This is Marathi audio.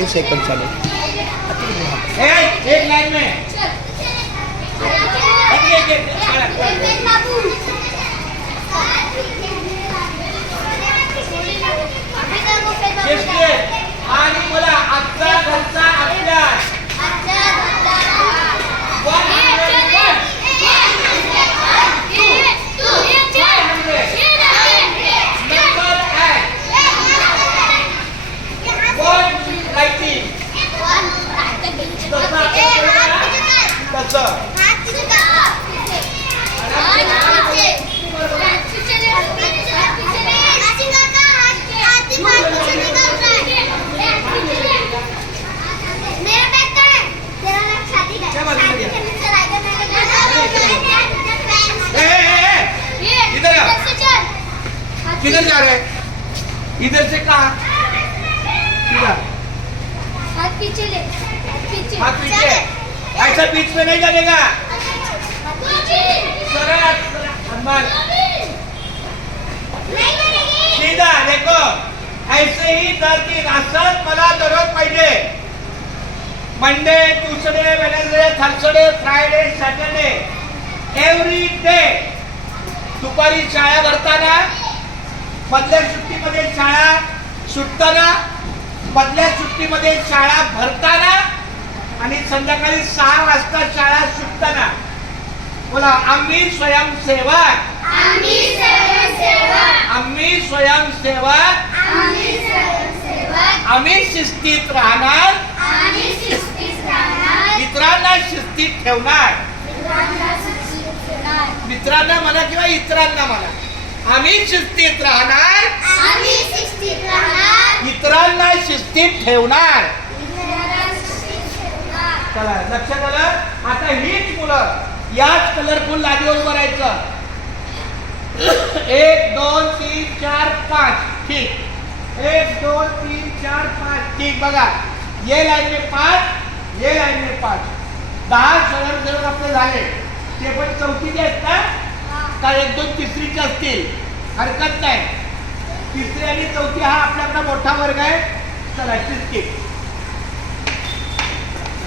एक सेकंड चालू. एक लाइन में आणि बोला आजचा घरचा अभ्यास. किधर जा रहे हैं? इधर से कहा? किधर? हाथ पीछे ले. हाथ पीछे. ऐसा बीच में नहीं जानेगा. सरळ हनुमान. सीधा देखो. ऐसे ही दर दिन असंच मला दररोज पाहिजे. Monday, Tuesday, Wednesday, Thursday, Friday, Saturday, every day. दुपारी शाळा भरताना, मधल्या सुट्टीमध्ये शाळा सुटताना, मधल्या सुट्टीमध्ये शाळा भरताना आणि संध्याकाळी 6 वाजता शाळा सुटताना. बोला आम्ही स्वयंसेवक. आम्ही स्वयंसेवक. आम्ही स्वयंसेवक. आम्ही स्वयंसेवक. आम्ही शिस्तीत राहणार. आम्ही शिस्तीत राहणार. मित्रांना शिस्तीत ठेवणार. मित्रांना शिस्तीत ठेवणार. मित्रांना म्हणा किंवा इतरांना म्हणा. आम्ही शिस्तीत राहणार. आम्ही शिस्तीत राहणार. इतरांना शिस्तीत ठेवणार. मित्रांना शिस्तीत ठेवणार. चला लक्षात आलं. आता हीच मुलं याच कलरफुल लादीवर उभं राहायचं. 1 2 3 4 5 ठीक. 1 2 3 4 5 ठीक. बघा ये लाइन में 5, ये लाइन में 5. 10 स्वयंसेवक आपले झाले. ते पण चौथीचे आहेत ना? का 1 2 तिसरीचे असतील? हरकत नाही. तिसरी आणि चौथी हा आपल्याकडे मोठा वर्ग आहे. चला शिस्तीत.